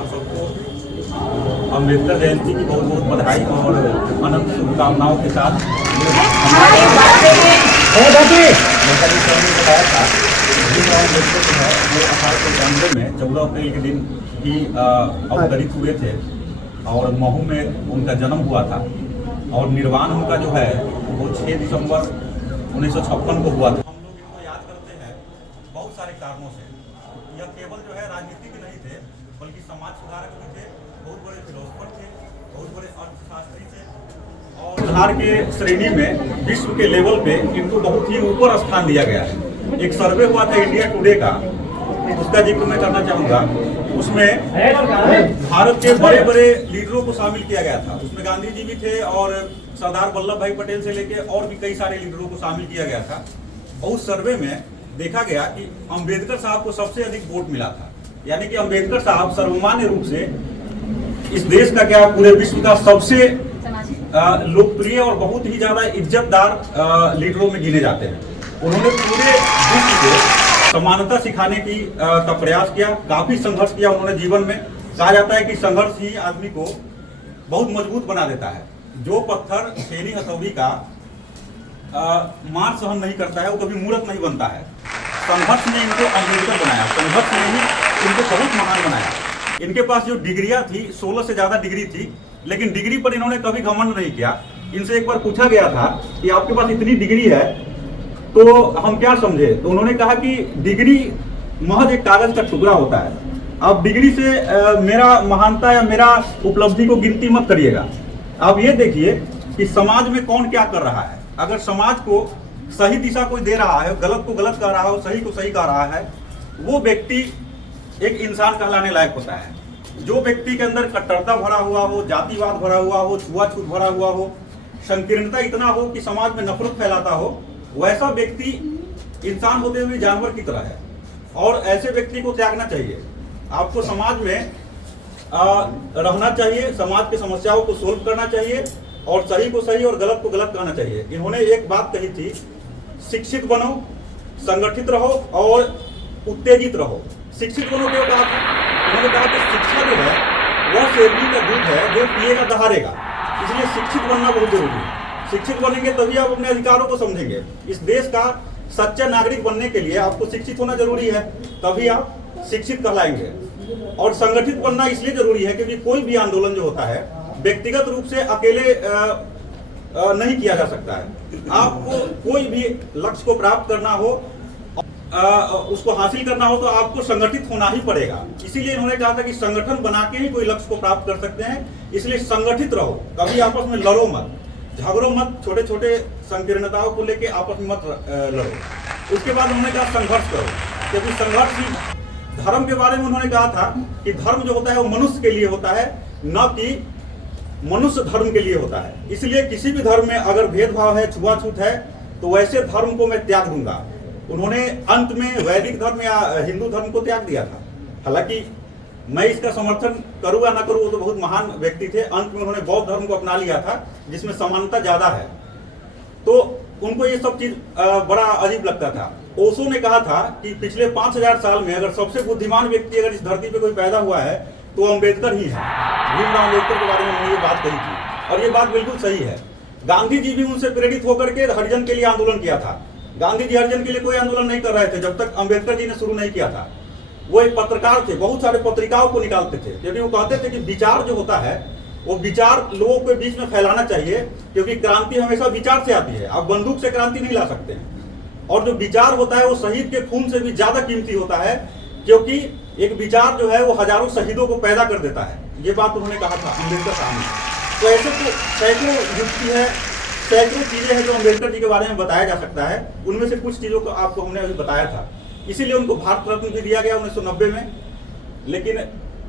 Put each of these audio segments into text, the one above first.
आप सबको अम्बेडकर जयंती की बहुत बहुत बधाई और अनंत शुभकामनाओं के साथ बताया था अम्बेडकर जो है वो 1891 में 14 अप्रैल के दिन ही अवतरित हुए थे और महू में उनका जन्म हुआ था और निर्वाण उनका जो है वो 6 दिसंबर 1956 को हुआ था। हम लोग इनको याद करते हैं बहुत सारे कारणों से। यह केवल जो है राजनीतिक नहीं थे बल्कि समाज सुधारक भी थे, बहुत बड़े फिलोसफर थे, बहुत बड़े अर्थशास्त्री थे और सुधार के श्रेणी में विश्व के लेवल पे इनको बहुत ही ऊपर स्थान दिया गया है। एक सर्वे हुआ था इंडिया टुडे का, उसका जिक्र मैं करना चाहूंगा। उसमें भारत के बड़े बड़े लीडरों को शामिल किया गया था। उसमें गांधी जी भी थे और सरदार वल्लभ भाई पटेल से लेके और भी कई सारे लीडरों को शामिल किया गया था। और उस सर्वे में देखा गया कि अंबेडकर साहब को सबसे अधिक वोट मिला था, यानी कि अंबेडकर साहब सर्वमान्य रूप से इस देश का क्या पूरे विश्व का सबसे लोकप्रिय और बहुत ही ज्यादा इज्जतदार लीडरों में गिने जाते हैं। उन्होंने पूरे विश्व को समानता सिखाने का प्रयास किया, काफी संघर्ष किया उन्होंने जीवन में। कहा जाता है कि संघर्ष ही आदमी को बहुत मजबूत बना देता है। जो पत्थर छेनी हथौड़ी का मार सहन नहीं करता है वो कभी मूर्ख नहीं बनता है। संघर्ष ने इनको अम्बेडकर बनाया, संघर्ष ने ही इनको बहुत महान बनाया। इनके पास जो डिग्रियां थी 16 से ज्यादा डिग्री थी, लेकिन डिग्री पर इन्होंने कभी घमंड नहीं किया। इनसे एक बार पूछा गया था कि आपके पास इतनी डिग्री है तो हम क्या समझे, तो उन्होंने कहा कि डिग्री महज एक कागज का टुकड़ा होता है। आप डिग्री से मेरा महानता या मेरा उपलब्धि को गिनती मत करिएगा। आप ये देखिए कि समाज में कौन क्या कर रहा है। अगर समाज को सही दिशा कोई दे रहा है, गलत को गलत कह रहा है, सही को सही कह रहा है, वो व्यक्ति एक इंसान कहलाने लायक होता है। जो व्यक्ति के अंदर कट्टरता भरा हुआ हो, जातिवाद भरा हुआ हो, छुआछूत भरा हुआ हो, संकीर्णता इतना हो कि समाज में नफरत फैलाता हो, वैसा व्यक्ति इंसान होते हुए जानवर की तरह है और ऐसे व्यक्ति को त्यागना चाहिए। आपको समाज में रहना चाहिए, समाज की समस्याओं को सोल्व करना चाहिए और सही को सही और गलत को गलत कहना चाहिए। इन्होंने एक बात कही थी, शिक्षित बनो, संगठित रहो और उत्तेजित रहो। शिक्षित बनो क्यों कहा था? उन्होंने कहा कि शिक्षा जो है वह शेरनी का दूध है जो पिएगा दहाड़ेगा, इसलिए शिक्षित बनना बहुत जरूरी है। शिक्षित बनेंगे तभी आप अपने अधिकारों को समझेंगे। इस देश का सच्चा नागरिक बनने के लिए आपको शिक्षित होना जरूरी है, तभी आप शिक्षित कहलाएंगे। और संगठित बनना इसलिए जरूरी है क्योंकि कोई भी आंदोलन जो होता है व्यक्तिगत रूप से अकेले नहीं किया जा सकता है। आपको कोई भी लक्ष्य को प्राप्त करना हो, उसको हासिल करना हो तो आपको संगठित होना ही पड़ेगा। इसीलिए इन्होंने कहा था कि संगठन बना के ही कोई लक्ष्य को प्राप्त कर सकते हैं, इसलिए संगठित रहो, कभी आपस में लड़ो मत, झगड़ो मत, छोटे छोटे संकीर्णताओं को लेके आपस में मत लड़ो। उसके बाद उन्होंने कहा संघर्ष करो, क्योंकि संघर्ष ही धर्म के बारे में उन्होंने कहा था कि धर्म जो होता है वो मनुष्य के लिए होता है, न कि मनुष्य धर्म के लिए होता है। इसलिए किसी भी धर्म में अगर भेदभाव है, छुआछूत है, तो वैसे धर्म को मैं त्याग दूंगा। उन्होंने अंत में वैदिक धर्म या हिंदू धर्म को त्याग दिया था। हालांकि मैं इसका समर्थन करूँ या ना करूँ, वो तो बहुत महान व्यक्ति थे। अंत में उन्होंने बौद्ध धर्म को अपना लिया था जिसमें समानता ज्यादा है, तो उनको ये सब चीज बड़ा अजीब लगता था। ओशो ने कहा था कि पिछले 5000 साल में अगर सबसे बुद्धिमान व्यक्ति अगर इस धरती पे कोई पैदा हुआ है तो अम्बेडकर ही है। भीमराव अम्बेडकर के बारे में उन्होंने ये बात कही थी और ये बात बिल्कुल सही है। गांधी जी भी उनसे प्रेरित होकर के हरिजन के लिए आंदोलन किया था। गांधी जी हरिजन के लिए कोई आंदोलन नहीं कर रहे थे जब तक अम्बेडकर जी ने शुरू नहीं किया था। वो एक पत्रकार थे, बहुत सारे पत्रिकाओं को निकालते थे, क्योंकि वो कहते थे कि विचार जो होता है वो विचार लोगों के बीच में फैलाना चाहिए, क्योंकि क्रांति हमेशा विचार से आती है। आप बंदूक से क्रांति नहीं ला सकते हैं। और जो विचार होता है वो शहीद के खून से भी ज्यादा कीमती होता है, क्योंकि एक विचार जो है वो हजारों शहीदों को पैदा कर देता है। ये बात उन्होंने कहा था अम्बेडकर साहब ने। तो ऐसे तो सैकड़ों युक्ति है, सैकड़ों चीजें हैं जो अम्बेडकर जी के बारे में बताया जा सकता है। उनमें से कुछ चीजों को आपको हमने अभी बताया था। इसीलिए उनको भारत रत्न भी दिया गया 1990 में। लेकिन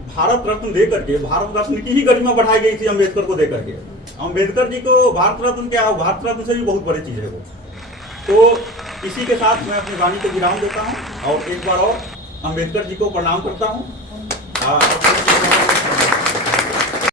भारत रत्न दे करके भारत रत्न की ही गरिमा बढ़ाई गई थी अम्बेडकर को दे करके। अम्बेडकर जी को भारत रत्न क्या, भारत रत्न से भी बहुत बड़ी चीज है वो। तो इसी के साथ मैं अपनी वाणी को विराम देता हूँ और एक बार और अम्बेडकर जी को प्रणाम करता हूँ।